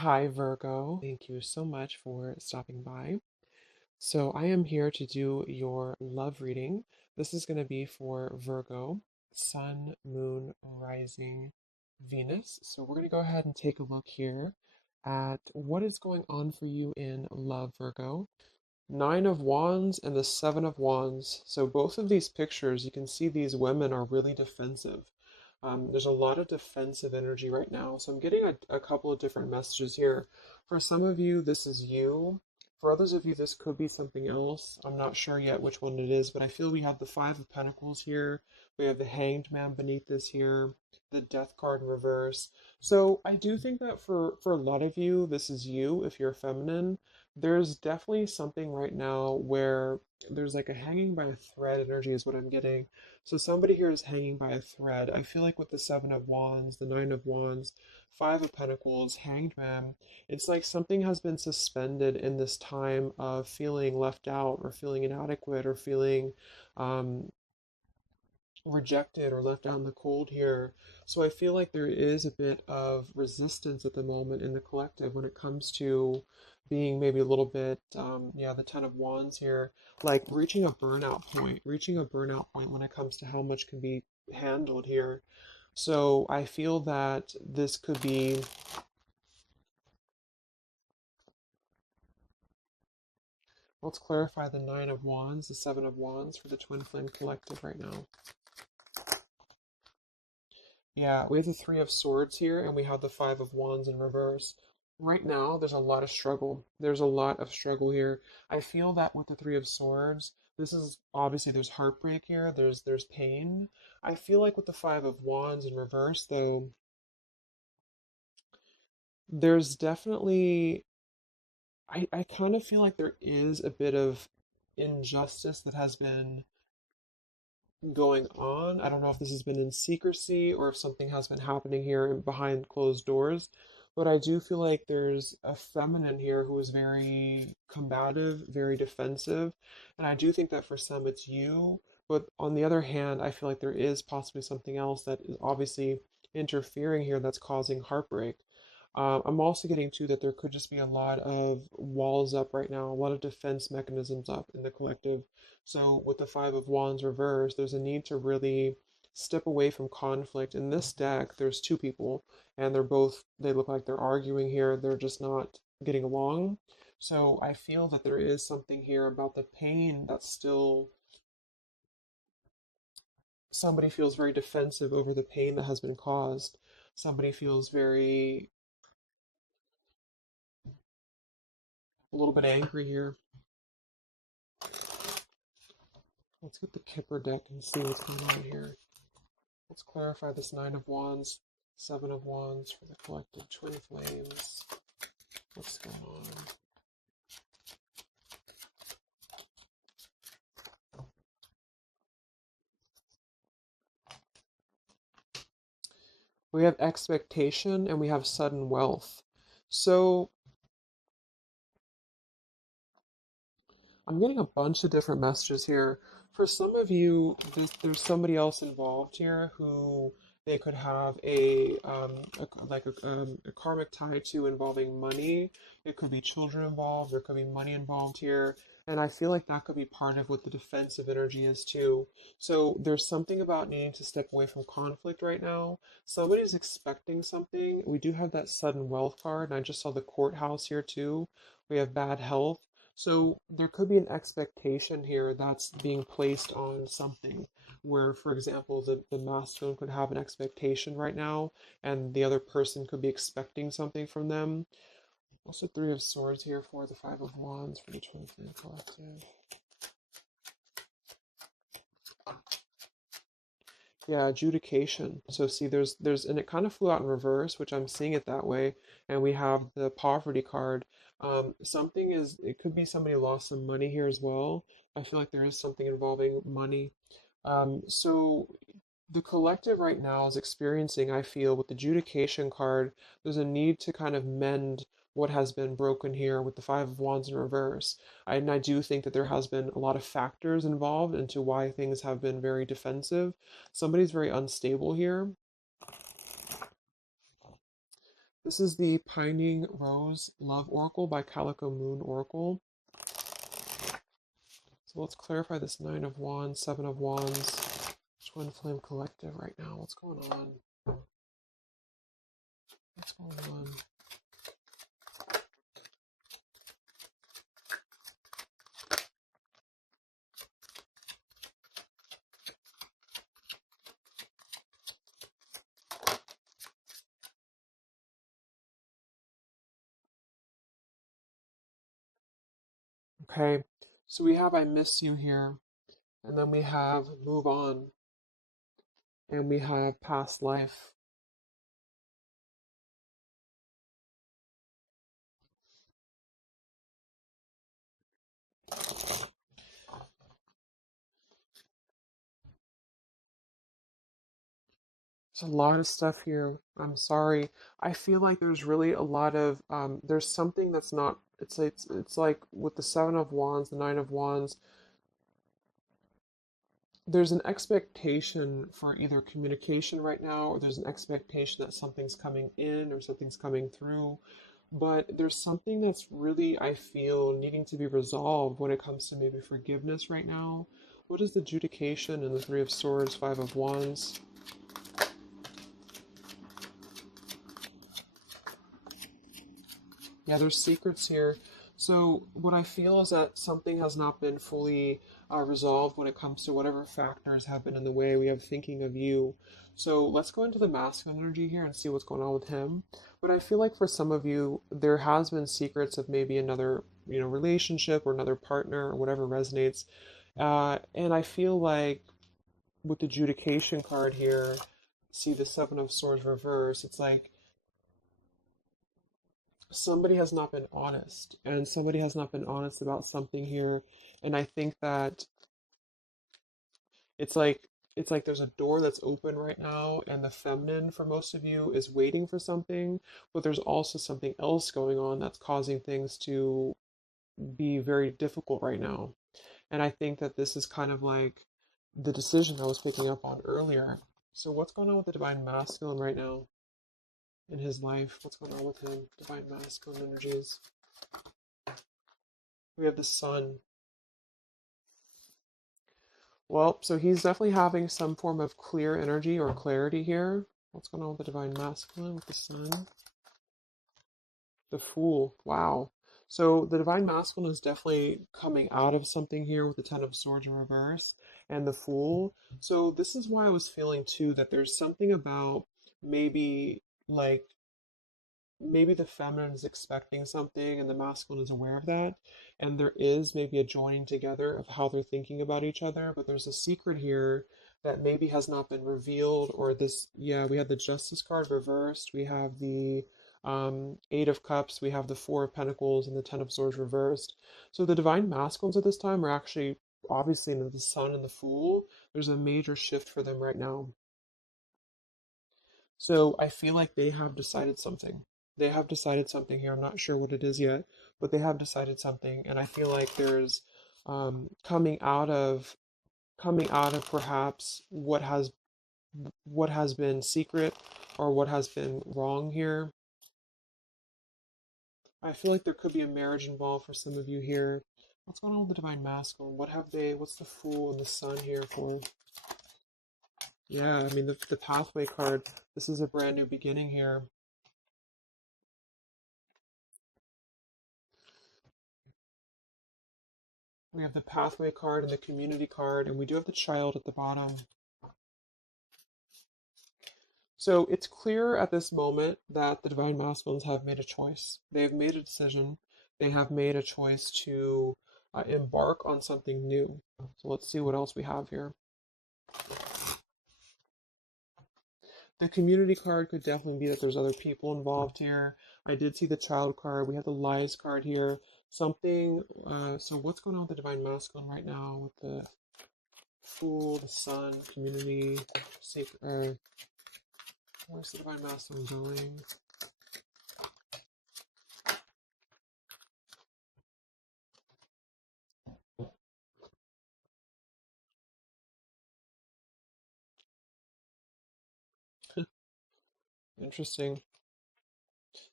Hi, Virgo. Thank you so much for stopping by. So, I am here to do your love reading. This is going to be for Virgo, Sun, Moon, Rising, Venus. So, we're going to go ahead and take a look here at what is going on for you in love, Virgo. Nine of Wands and the Seven of Wands. So both of these pictures, you can see these women are really defensive. There's a lot of defensive energy right now. So I'm getting a couple of different messages here. For some of you, this is you. For others of you, this could be something else. I'm not sure yet which one it is, but I feel we have the Five of Pentacles here. We have the Hanged Man beneath this here, the Death card in reverse. So I do think that for a lot of you, this is you if you're feminine. There's definitely something right now where there's like a hanging by a thread energy is what I'm getting. So somebody here is hanging by a thread. I feel like with the Seven of Wands, the Nine of Wands, Five of Pentacles, Hanged Man, it's like something has been suspended in this time of feeling left out or feeling inadequate or feeling um, rejected or left out in the cold here. So I feel like there is a bit of resistance at the moment in the collective when it comes to being maybe a little bit, yeah, the Ten of Wands here, like reaching a burnout point when it comes to how much can be handled here. So I feel that this could be, let's clarify the Nine of Wands, the Seven of Wands for the Twin Flame Collective right now. Yeah, we have the Three of Swords here, and we have the Five of Wands in reverse. Right now, there's a lot of struggle. There's a lot of struggle here. I feel that with the Three of Swords, this is obviously there's heartbreak here, there's pain. I feel like with the Five of Wands in reverse, though, there's definitely I kind of feel like there is a bit of injustice that has been going on. I don't know if this has been in secrecy or if something has been happening here behind closed doors, but I do feel like there's a feminine here who is very combative, very defensive, and I do think that for some it's you. But on the other hand, I feel like there is possibly something else that is obviously interfering here that's causing heartbreak. I'm also getting to that there could just be a lot of walls up right now, a lot of defense mechanisms up in the collective. So with the Five of Wands reversed, there's a need to really step away from conflict. In this deck, there's two people, and they look like they're arguing here. They're just not getting along. So I feel that there is something here about the pain that's still, somebody feels very defensive over the pain that has been caused. Somebody feels very, a little bit angry here. Let's get the Kipper deck and see what's going on here. Let's clarify this Nine of Wands, Seven of Wands for the collective twin flames. What's going on? We have expectation and we have sudden wealth. So I'm getting a bunch of different messages here. For some of you, there's somebody else involved here who they could have a karmic tie to involving money. It could be children involved. There could be money involved here. And I feel like that could be part of what the defensive energy is too. So there's something about needing to step away from conflict right now. Somebody's expecting something. We do have that sudden wealth card, and I just saw the courthouse here too. We have bad health. So there could be an expectation here that's being placed on something where, for example, the masculine could have an expectation right now and the other person could be expecting something from them. What's the Three of Swords here for the Five of Wands for the Twin Flame Collective? Yeah, adjudication. So see, and it kind of flew out in reverse, which I'm seeing it that way. And we have the poverty card. It could be somebody lost some money here as well. I feel like there is something involving money. So the collective right now is experiencing, I feel, with the adjudication card, there's a need to kind of mend what has been broken here with the Five of Wands in reverse. And I do think that there has been a lot of factors involved into why things have been very defensive. Somebody's very unstable here. This is the Pining Rose Love Oracle by Calico Moon Oracle. So let's clarify this Nine of Wands, Seven of Wands, Twin Flame Collective right now. What's going on? What's going on? Okay, so we have I miss you here, and then we have move on, and we have past life. There's a lot of stuff here. I'm sorry. I feel like there's really a lot of there's something that's not it's like with the Seven of Wands, the Nine of Wands, there's an expectation for either communication right now, or there's an expectation that something's coming in or something's coming through. But there's something that's really, I feel, needing to be resolved when it comes to maybe forgiveness right now. What is the adjudication in the Three of Swords, Five of Wands? Yeah, there's secrets here. So what I feel is that something has not been fully resolved when it comes to whatever factors have been in the way. We have thinking of you. So let's go into the masculine energy here and see what's going on with him. But I feel like for some of you, there has been secrets of maybe another, relationship or another partner or whatever resonates. And I feel like with the adjudication card here, see the Seven of Swords reverse, it's like somebody has not been honest, and somebody has not been honest about something here. And I think that it's like there's a door that's open right now, and the feminine for most of you is waiting for something, but there's also something else going on that's causing things to be very difficult right now. And I think that this is kind of like the decision I was picking up on earlier. So what's going on with the divine masculine right now in his life? What's going on with him? Divine masculine energies. We have the sun. Well, so he's definitely having some form of clear energy or clarity here. What's going on with the divine masculine with the sun? The fool. Wow. So the divine masculine is definitely coming out of something here with the Ten of Swords in reverse and the fool. So this is why I was feeling too that there's something about maybe like maybe the feminine is expecting something and the masculine is aware of that, and there is maybe a joining together of how they're thinking about each other, but there's a secret here that maybe has not been revealed. Or this, yeah, we have the Justice card reversed, we have the Eight of Cups, we have the Four of Pentacles, and the Ten of Swords reversed. So the divine masculines at this time are actually obviously in the sun and the fool. There's a major shift for them right now. So I feel like they have decided something. They have decided something here. I'm not sure what it is yet, but they have decided something, and I feel like there's coming out of perhaps what has been secret or what has been wrong here. I feel like there could be a marriage involved for some of you here. What's going on with the divine masculine? What have they? What's the fool and the sun here for? Yeah, I mean the pathway card. This is a brand new beginning here. We have the pathway card and the community card, and we do have the child at the bottom. So it's clear at this moment that the divine masculines have made a choice. They have made a decision. They have made a choice to embark on something new. So let's see what else we have here. The community card could definitely be that there's other people involved here. I did see the child card. We have the lies card here. Something. So what's going on with the divine masculine right now with the Fool, the Sun, community, sacred. Where's the divine masculine going? Interesting.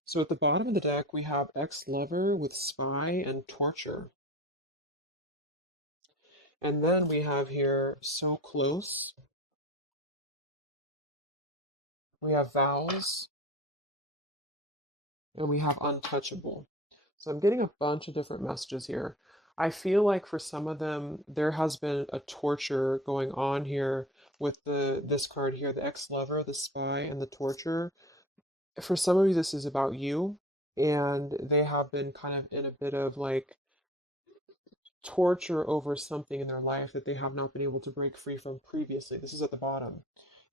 So at the bottom of the deck, we have ex-lover with spy and torture. And then we have here so close. We have vows and we have untouchable. So I'm getting a bunch of different messages here. I feel like for some of them, there has been a torture going on here with this card here, the ex-lover, the spy, and the torture. For some of you, this is about you, and they have been kind of in a bit of like torture over something in their life that they have not been able to break free from previously. This is at the bottom.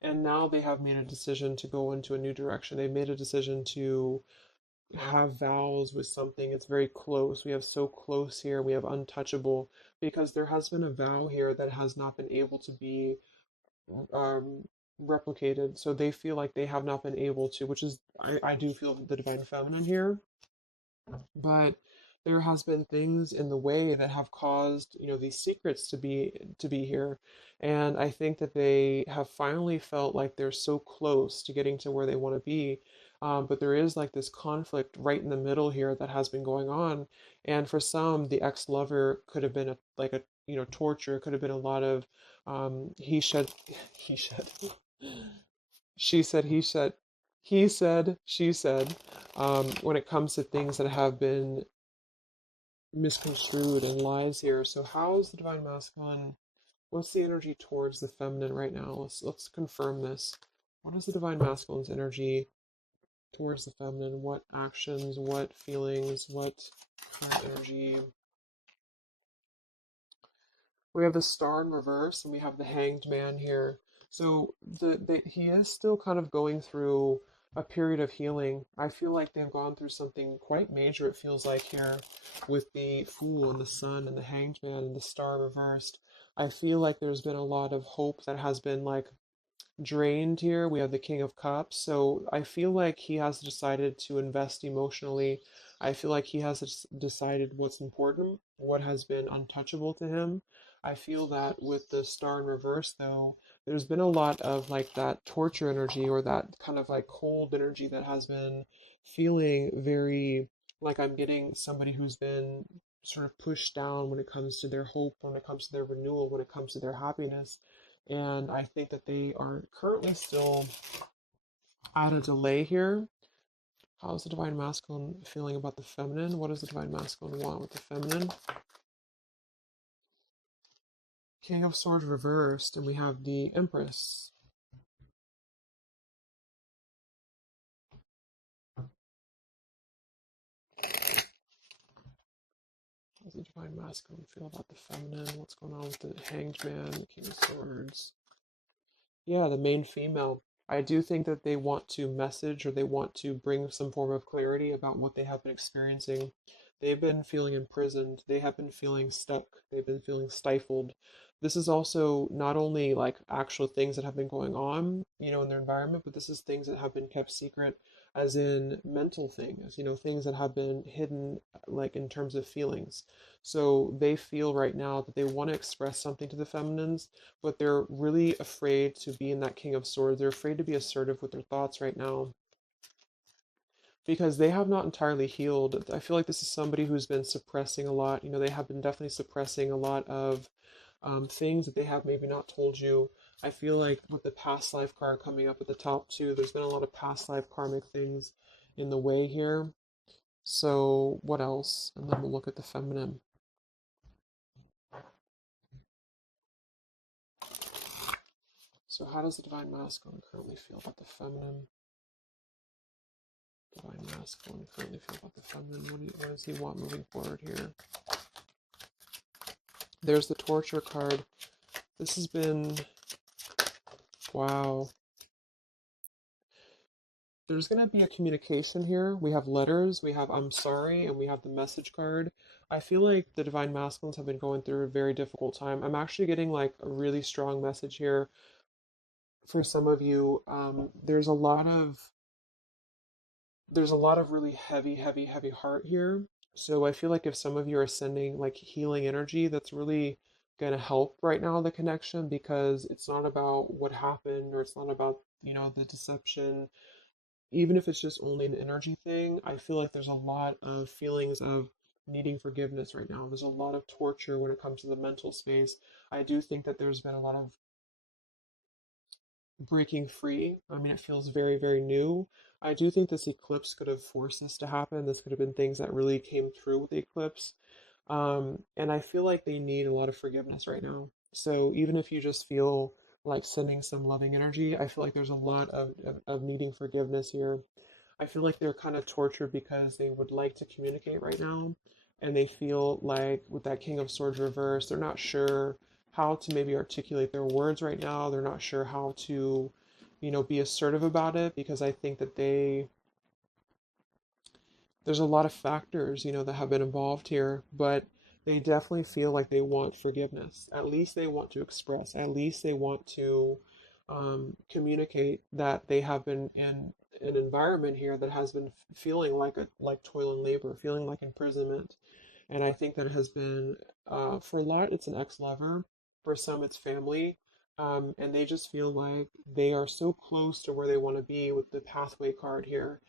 And now they have made a decision to go into a new direction. They've made a decision to have vows with something. It's very close. We have so close here. We have untouchable because there has been a vow here that has not been able to be um, replicated. So they feel like they have not been able to, which is, I do feel the divine feminine here, but there has been things in the way that have caused these secrets to be here, and I think that they have finally felt like they're so close to getting to where they want to be, but there is like this conflict right in the middle here that has been going on, and for some the ex-lover could have been a torture. It could have been a lot of he said he said she said he said she said when it comes to things that have been misconstrued and lies here. So how is the divine masculine? What's the energy towards the feminine right now? Let's confirm this. What is the divine masculine's energy towards the feminine? What actions, what feelings, what current energy? We have the star in reverse and we have the hanged man here. So he is still kind of going through a period of healing. I feel like they've gone through something quite major, it feels like here, with the fool and the sun and the hanged man and the star reversed. I feel like there's been a lot of hope that has been like drained here. We have the King of Cups. So I feel like he has decided to invest emotionally. I feel like he has decided what's important, what has been untouchable to him. I feel that with the star in reverse, though, there's been a lot of like that torture energy or that kind of like cold energy that has been feeling very like I'm getting somebody who's been sort of pushed down when it comes to their hope, when it comes to their renewal, when it comes to their happiness. And I think that they are currently still at a delay here. How is the divine masculine feeling about the feminine? What does the divine masculine want with the feminine? King of Swords reversed, and we have the Empress. How does the divine masculine feel about the feminine? What's going on with the Hanged Man, the King of Swords? Yeah, the main female. I do think that they want to message or they want to bring some form of clarity about what they have been experiencing. They've been feeling imprisoned. They have been feeling stuck. They've been feeling stifled. This is also not only like actual things that have been going on, in their environment, but this is things that have been kept secret, as in mental things, things that have been hidden, like in terms of feelings. So they feel right now that they want to express something to the feminines, but they're really afraid to be in that King of Swords. They're afraid to be assertive with their thoughts right now because they have not entirely healed. I feel like this is somebody who's been suppressing a lot. They have been definitely suppressing a lot of things that they have maybe not told you. I feel like with the past life card coming up at the top too, there's been a lot of past life karmic things in the way here. So what else? And then we'll look at the feminine. So how does the divine masculine currently feel about the feminine? Divine masculine currently feel about the feminine? What does he want moving forward here? There's the torture card. This has been, wow. There's going to be a communication here. We have letters, we have I'm sorry, and we have the message card. I feel like the divine masculines have been going through a very difficult time. I'm actually getting like a really strong message here for some of you. There's a lot of really heavy, heavy, heavy heart here. So I feel like if some of you are sending like healing energy, that's really going to help right now the connection, because it's not about what happened or it's not about, the deception. even if it's just only an energy thing, I feel like there's a lot of feelings of needing forgiveness right now. There's a lot of torture when it comes to the mental space. I do think that there's been a lot of breaking free. I mean, it feels very, very new. I do think this eclipse could have forced this to happen. This could have been things that really came through with the eclipse. And I feel like they need a lot of forgiveness right now. So even if you just feel like sending some loving energy, I feel like there's a lot of needing forgiveness here. I feel like they're kind of tortured because they would like to communicate right now. And they feel like with that King of Swords reverse, they're not sure how to maybe articulate their words right now. They're not sure how to, be assertive about it because I think that there's a lot of factors, that have been involved here, but they definitely feel like they want forgiveness. At least they want to express, at least they want to communicate that they have been in an environment here that has been feeling like toil and labor, feeling like imprisonment. And I think that it has been, for a lot, it's an ex-lover. For some, it's family. And they just feel like they are so close to where they want to be with the pathway card here.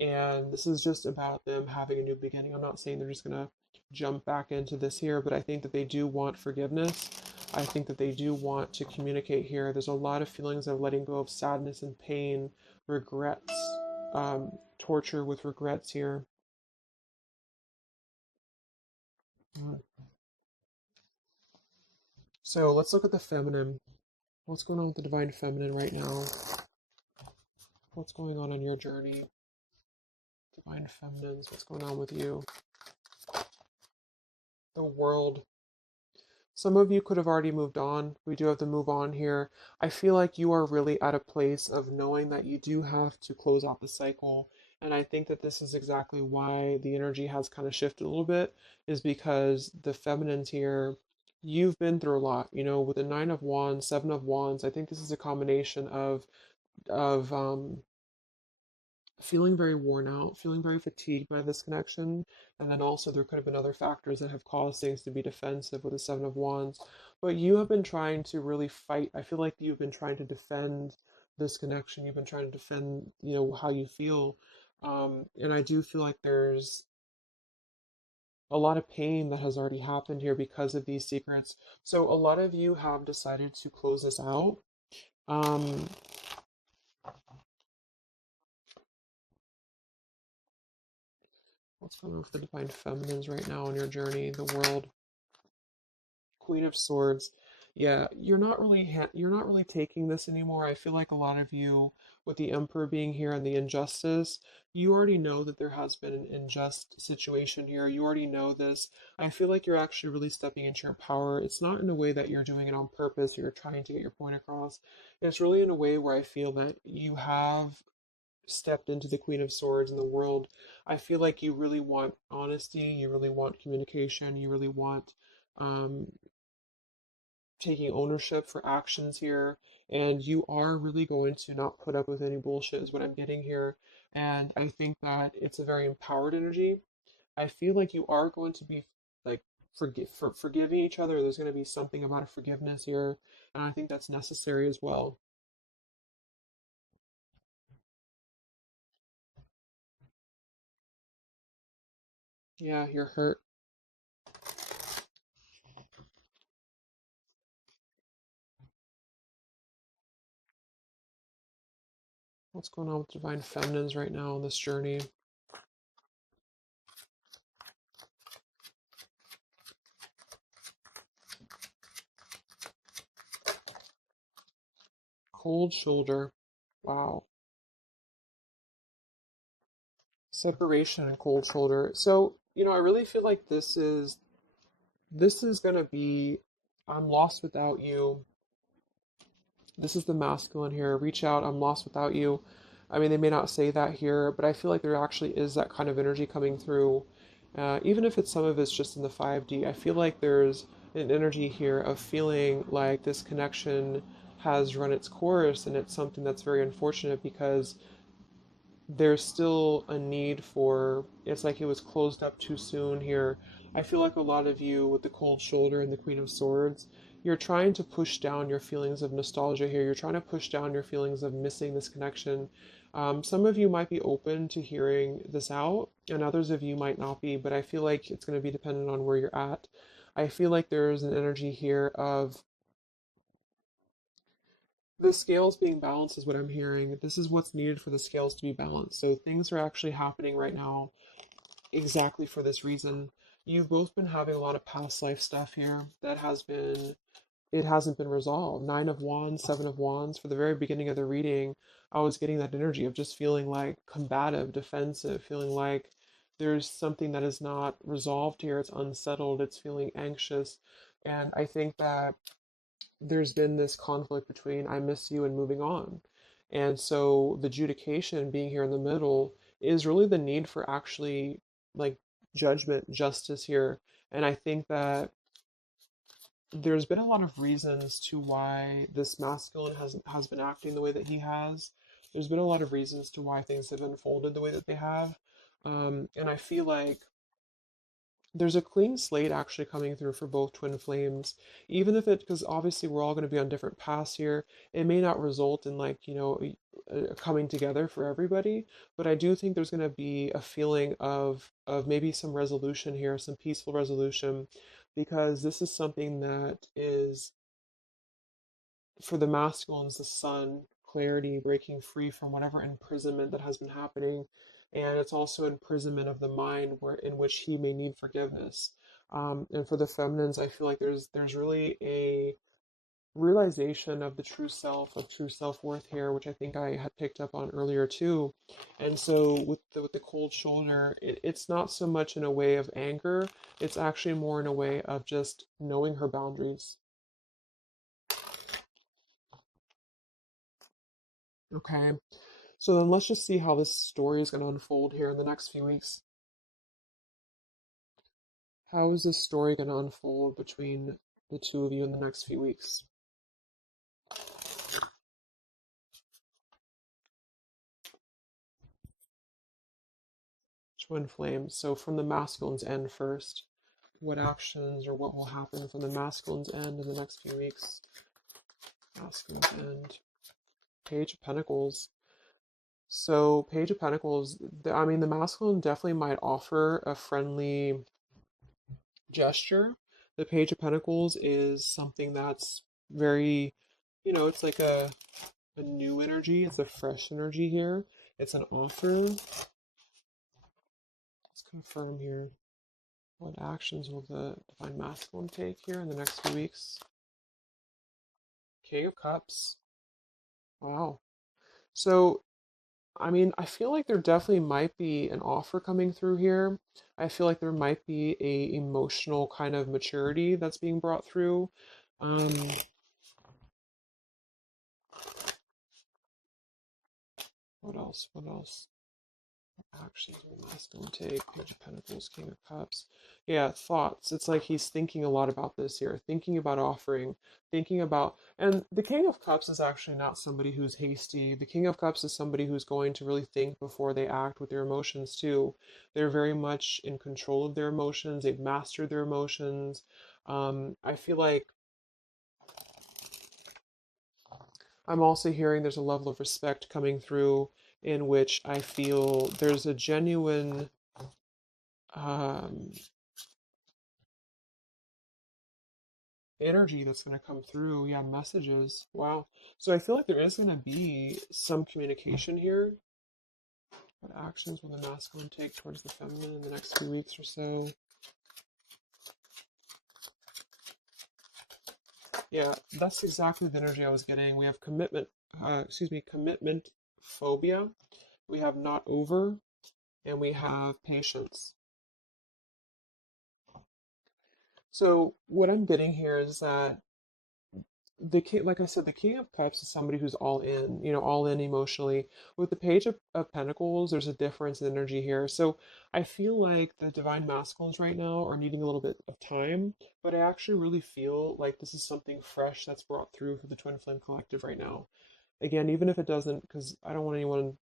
And this is just about them having a new beginning. I'm not saying they're just going to jump back into this here, but I think that they do want forgiveness. I think that they do want to communicate here. There's a lot of feelings of letting go of sadness and pain, regrets, torture with regrets here. Mm. So let's look at the feminine. What's going on with the divine feminine right now? What's going on your journey? Divine feminines, what's going on with you? The world. Some of you could have already moved on. We do have to move on here. I feel like you are really at a place of knowing that you do have to close out the cycle. And I think that this is exactly why the energy has kind of shifted a little bit, is because the feminines here, you've been through a lot, with the Nine of Wands, Seven of Wands. I think this is a combination of feeling very worn out, feeling very fatigued by this connection. And then also, there could have been other factors that have caused things to be defensive with the Seven of Wands. But you have been trying to really fight. I feel like you've been trying to defend this connection. You've been trying to defend, how you feel. And I do feel like there's a lot of pain that has already happened here because of these secrets. So a lot of you have decided to close this out. Um, what's going on with the divine feminines right now in your journey, the world? Queen of Swords. Yeah, you're not really taking this anymore. I feel like a lot of you, with the Emperor being here and the injustice, you already know that there has been an unjust situation here. You already know this. I feel like you're actually really stepping into your power. It's not in a way that you're doing it on purpose or you're trying to get your point across. It's really in a way where I feel that you have stepped into the Queen of Swords in the world. I feel like you really want honesty, you really want communication, you really want um, taking ownership for actions here, and you are really going to not put up with any bullshit, is what I'm getting here. And I think that it's a very empowered energy. I feel like you are going to be like forgiving each other. There's going to be something about a forgiveness here, and I think that's necessary as well. Yeah, you're hurt. What's going on with divine feminines right now on this journey? Cold shoulder. Wow. Separation and cold shoulder. So, I really feel like this is gonna be, I'm lost without you. This is the masculine here. Reach out, I'm lost without you. I mean, they may not say that here, but I feel like there actually is that kind of energy coming through. Even if it's some of it's just in the 5D, I feel like there's an energy here of feeling like this connection has run its course, and it's something that's very unfortunate because there's still a need for, it's like it was closed up too soon here. I feel like a lot of you with the cold shoulder and the Queen of Swords, you're trying to push down your feelings of nostalgia here. You're trying to push down your feelings of missing this connection. Some of you might be open to hearing this out, and others of you might not be, but I feel like it's going to be dependent on where you're at. I feel like there's an energy here of the scales being balanced, is what I'm hearing. This is what's needed for the scales to be balanced. So things are actually happening right now exactly for this reason. You've both been having a lot of past life stuff here that it hasn't been resolved. Nine of Wands, Seven of Wands. For the very beginning of the reading, I was getting that energy of just feeling like combative, defensive, feeling like there's something that is not resolved here. It's unsettled. It's feeling anxious. And I think that there's been this conflict between I miss you and moving on. And so the adjudication being here in the middle is really the need for actually like judgment, justice here. And I think that there's been a lot of reasons to why this masculine has been acting the way that he has. There's been a lot of reasons to why things have unfolded the way that they have. And I feel like there's a clean slate actually coming through for both twin flames, even if it, because obviously we're all going to be on different paths here. It may not result in like, a coming together for everybody, but I do think there's going to be a feeling of maybe some resolution here, some peaceful resolution, because this is something that is for the masculines, the sun, clarity, breaking free from whatever imprisonment that has been happening. And it's also imprisonment of the mind where in which he may need forgiveness. And for the feminines, I feel like there's really a realization of the true self, of true self-worth here, which I think I had picked up on earlier too. And so with the cold shoulder, it's not so much in a way of anger, it's actually more in a way of just knowing her boundaries. Okay. So then let's just see how this story is going to unfold here in the next few weeks. How is this story going to unfold between the two of you in the next few weeks? Twin flames. So from the masculine's end first, what actions or what will happen from the masculine's end in the next few weeks? Masculine's end. Page of Pentacles. So Page of Pentacles, I mean, the masculine definitely might offer a friendly gesture. The Page of Pentacles is something that's very, it's like a new energy. It's a fresh energy here. It's an offer. Let's confirm here. What actions will the Divine Masculine take here in the next few weeks? King of Cups. Wow. So, I mean, I feel like there definitely might be an offer coming through here. I feel like there might be a emotional kind of maturity that's being brought through. Um, what else? What else? Actions will masculine take. Page of Pentacles, King of Cups. Yeah, thoughts. It's like he's thinking a lot about this here, thinking about offering, thinking about. And the King of Cups is actually not somebody who's hasty. The King of Cups is somebody who's going to really think before they act with their emotions, too. They're very much in control of their emotions, they've mastered their emotions. I feel like I'm also hearing there's a level of respect coming through in which I feel there's a genuine um, energy that's going to come through. Yeah, messages. Wow. So I feel like there is going to be some communication here. What actions will the masculine take towards the feminine in the next few weeks or so? Yeah, that's exactly the energy I was getting. We have commitment phobia. We have not over, and we have patience. So what I'm getting here is that the king, like I said, the King of Cups is somebody who's all in, all in emotionally. With the Page of Pentacles, there's a difference in energy here. So I feel like the Divine Masculines right now are needing a little bit of time, but I actually really feel like this is something fresh that's brought through for the Twin Flame Collective right now. Again, even if it doesn't, because I don't want anyone,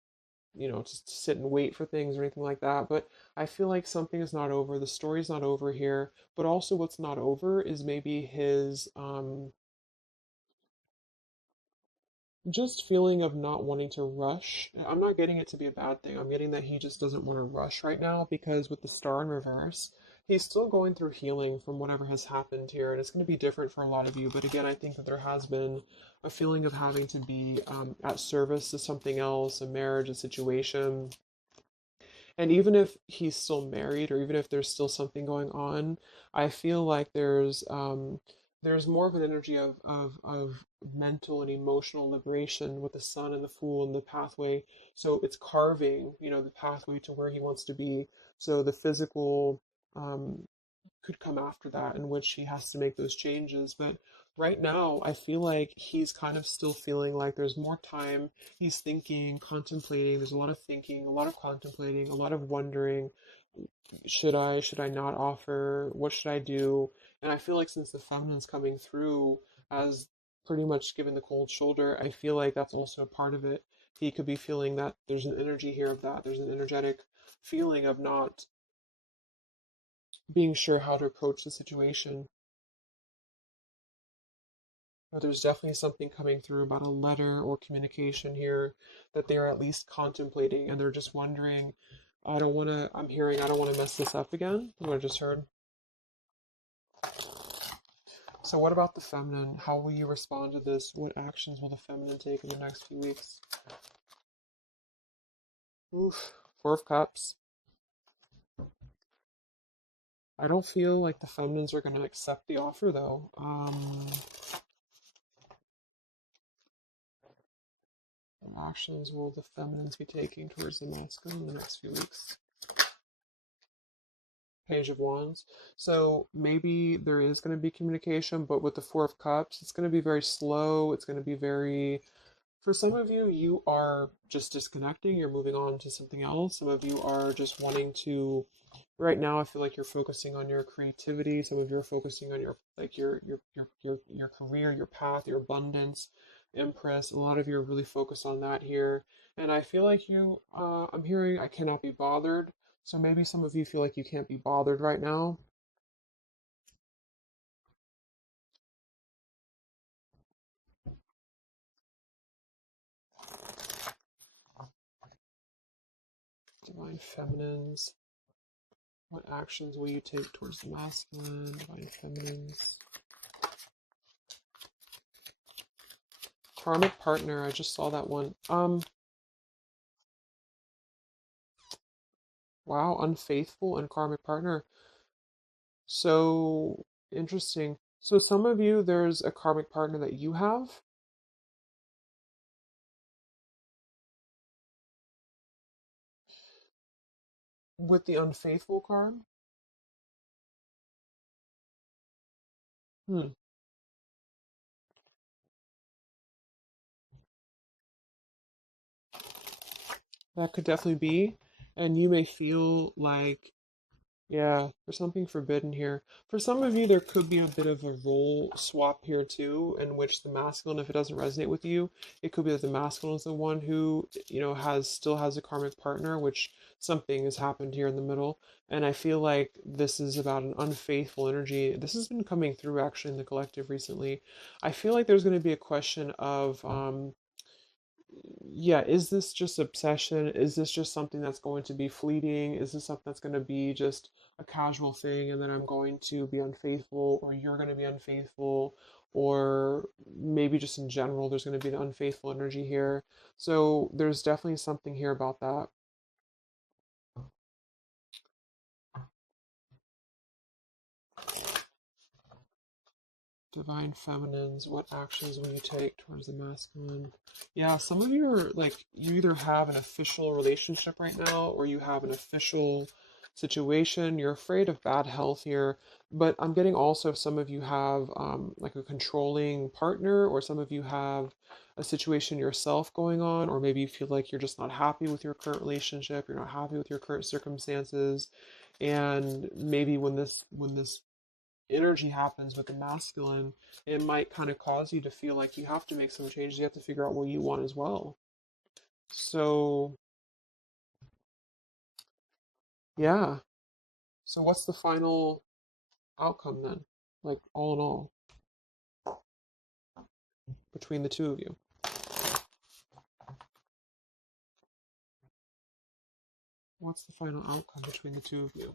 just to sit and wait for things or anything like that, but I feel like something is not over. The story's not over here, but also what's not over is maybe his, just feeling of not wanting to rush. I'm not getting it to be a bad thing. I'm getting that he just doesn't want to rush right now because with the star in reverse, he's still going through healing from whatever has happened here, and it's going to be different for a lot of you. But again, I think that there has been a feeling of having to be at service to something else, a marriage, a situation, and even if he's still married, or even if there's still something going on, I feel like there's more of an energy of mental and emotional liberation with the sun and the fool and the pathway. So it's carving, the pathway to where he wants to be. So the physical um, could come after that, in which he has to make those changes. But right now, I feel like he's kind of still feeling like there's more time. He's thinking, contemplating. There's a lot of thinking, a lot of contemplating, a lot of wondering. Should I not offer? What should I do? And I feel like since the feminine's coming through as pretty much given the cold shoulder, I feel like that's also a part of it. He could be feeling that there's an energy here of that. There's an energetic feeling of not being sure how to approach the situation. But there's definitely something coming through about a letter or communication here that they're at least contemplating, and they're just wondering, I don't want to mess this up again. What I just heard. So what about the feminine? How will you respond to this? What actions will the feminine take in the next few weeks? Oof. Four of Cups. I don't feel like the feminines are going to accept the offer though. What actions will the feminines be taking towards the masculine in the next few weeks? Page of Wands. So maybe there is going to be communication, but with the Four of Cups, it's going to be very slow. It's going to be very, for some of you, you are just disconnecting. You're moving on to something else. Some of you are just wanting to, right now, I feel like you're focusing on your creativity. Some of you are focusing on your, like your career, your path, your abundance, Empress. A lot of you are really focused on that here. And I feel like I'm hearing I cannot be bothered. So maybe some of you feel like you can't be bothered right now. Divine Feminines. What actions will you take towards the masculine? Divine Feminines. Karmic partner. I just saw that one. Wow, unfaithful and karmic partner. So interesting. So some of you, there's a karmic partner that you have with the unfaithful card. Hmm. That could definitely be. And you may feel like, yeah, there's something forbidden here. For some of you, there could be a bit of a role swap here too, in which the masculine, if it doesn't resonate with you, it could be that the masculine is the one who, still has a karmic partner, which something has happened here in the middle. And I feel like this is about an unfaithful energy. This has been coming through actually in the collective recently. I feel like there's going to be a question of, yeah, is this just obsession? Is this just something that's going to be fleeting? Is this something that's going to be just a casual thing and then I'm going to be unfaithful, or you're going to be unfaithful, or maybe just in general there's going to be an unfaithful energy here. So there's definitely something here about that. Divine feminines, what actions will you take towards the masculine? Yeah, some of you are like, you either have an official relationship right now or you have an official situation. You're afraid of bad health here, but I'm getting also some of you have like a controlling partner, or some of you have a situation yourself going on, or maybe you feel like you're just not happy with your current relationship, you're not happy with your current circumstances, and maybe when this energy happens with the masculine, it might kind of cause you to feel like you have to make some changes. You have to figure out what you want as well. So, yeah. So, what's the final outcome then? Like, all in all, between the two of you? What's the final outcome between the two of you?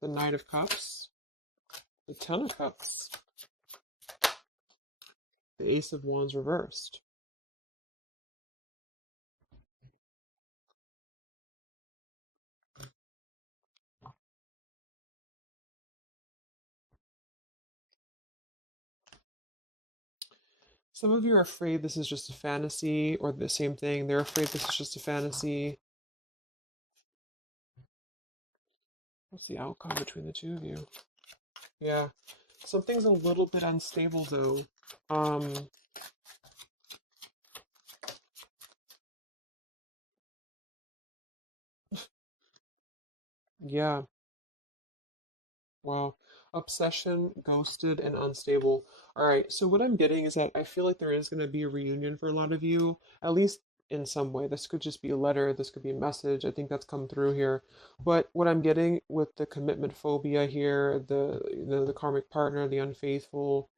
The Knight of Cups, the Ten of Cups, the Ace of Wands reversed. Some of you are afraid this is just a fantasy, or the same thing. They're afraid this is just a fantasy. What's the outcome between the two of you? Yeah. Something's a little bit unstable, though. Yeah. Wow. Obsession, ghosted, and unstable. All right. So what I'm getting is that I feel like there is going to be a reunion for a lot of you, at least in some way. This could just be a letter. This could be a message. I think that's come through here. But what I'm getting with the commitment phobia here, the karmic partner, the unfaithful,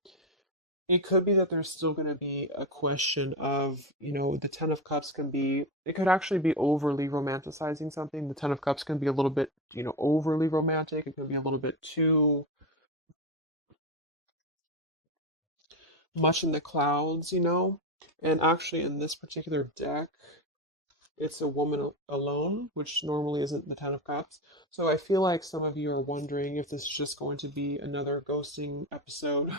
it could be that there's still going to be a question of, the Ten of Cups can be, it could actually be overly romanticizing something. The Ten of Cups can be a little bit, overly romantic. It can be a little bit too much in the clouds. And actually, in this particular deck, it's a woman alone, which normally isn't the Ten of Cups. So I feel like some of you are wondering if this is just going to be another ghosting episode.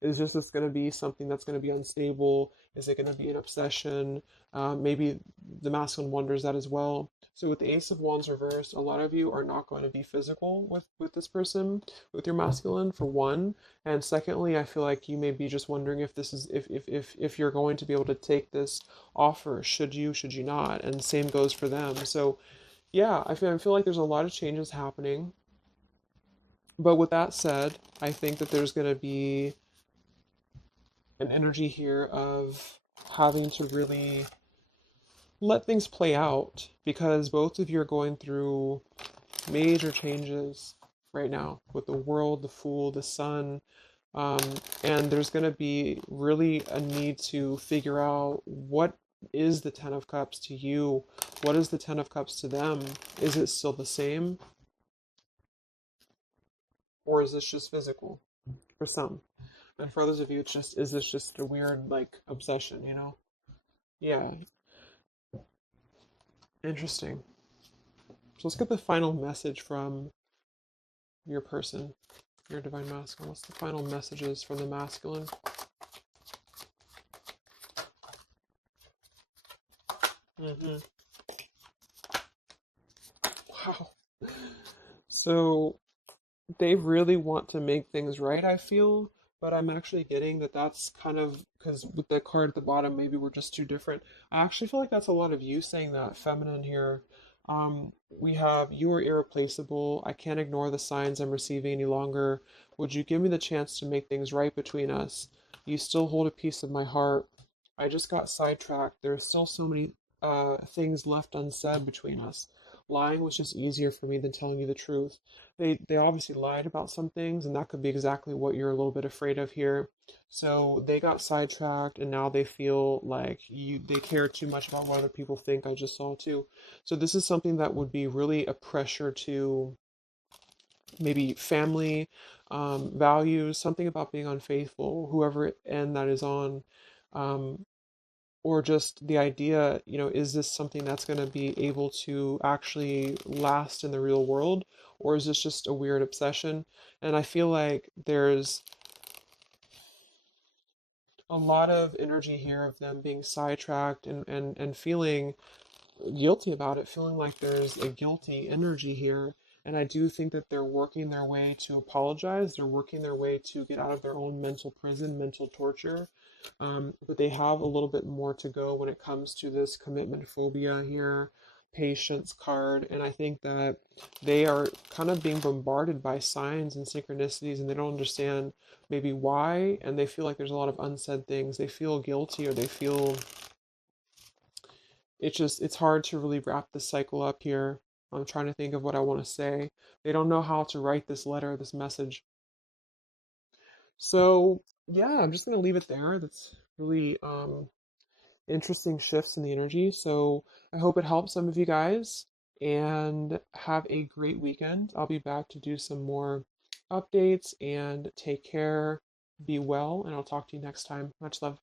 Is just this going to be something that's going to be unstable? Is it going to be an obsession? Maybe the masculine wonders that as well. So with the Ace of Wands reversed, a lot of you are not going to be physical with this person, with your masculine, for one. And secondly, I feel like you may be just wondering if this is if you're going to be able to take this offer. Should you not? And same goes for them. So yeah, I feel like there's a lot of changes happening. But with that said, I think that there's going to be an energy here of having to really let things play out, because both of you are going through major changes right now with the world, the Fool, the Sun. Um, and there's going to be really a need to figure out what is the Ten of Cups to you? What is the Ten of Cups to them? Is it still the same? Or is this just physical for some? And for others of you, is this just a weird, like, obsession? Yeah, interesting. So let's get the final message from your person, your divine masculine. What's the final messages from the masculine? hmm Wow. So they really want to make things right, I feel, but I'm actually getting that that's kind of because with the card at the bottom, maybe we're just too different. I actually feel like that's a lot of you saying that, feminine here. We have, you are irreplaceable. I can't ignore the signs I'm receiving any longer. Would you give me the chance to make things right between us? You still hold a piece of my heart. I just got sidetracked. There are still so many things left unsaid between us. Lying was just easier for me than telling you the truth. They obviously lied about some things, and that could be exactly what you're a little bit afraid of here. So they got sidetracked, and now they feel like they care too much about what other people think. I just saw too. So this is something that would be really a pressure to maybe family, values, something about being unfaithful, whoever end that is on. Um, or just the idea, is this something that's going to be able to actually last in the real world, or is this just a weird obsession? And I feel like there's a lot of energy here of them being sidetracked and feeling guilty about it, feeling like there's a guilty energy here. And I do think that they're working their way to apologize. They're working their way to get out of their own mental prison, mental torture. But they have a little bit more to go when it comes to this commitment phobia here, patience card. And I think that they are kind of being bombarded by signs and synchronicities, and they don't understand maybe why. And they feel like there's a lot of unsaid things. They feel guilty, or they feel it's hard to really wrap this cycle up here. I'm trying to think of what I want to say. They don't know how to write this letter, this message. So yeah, I'm just gonna leave it there. That's really interesting shifts in the energy. So I hope it helps some of you guys and have a great weekend. I'll be back to do some more updates and take care, be well, and I'll talk to you next time. Much love.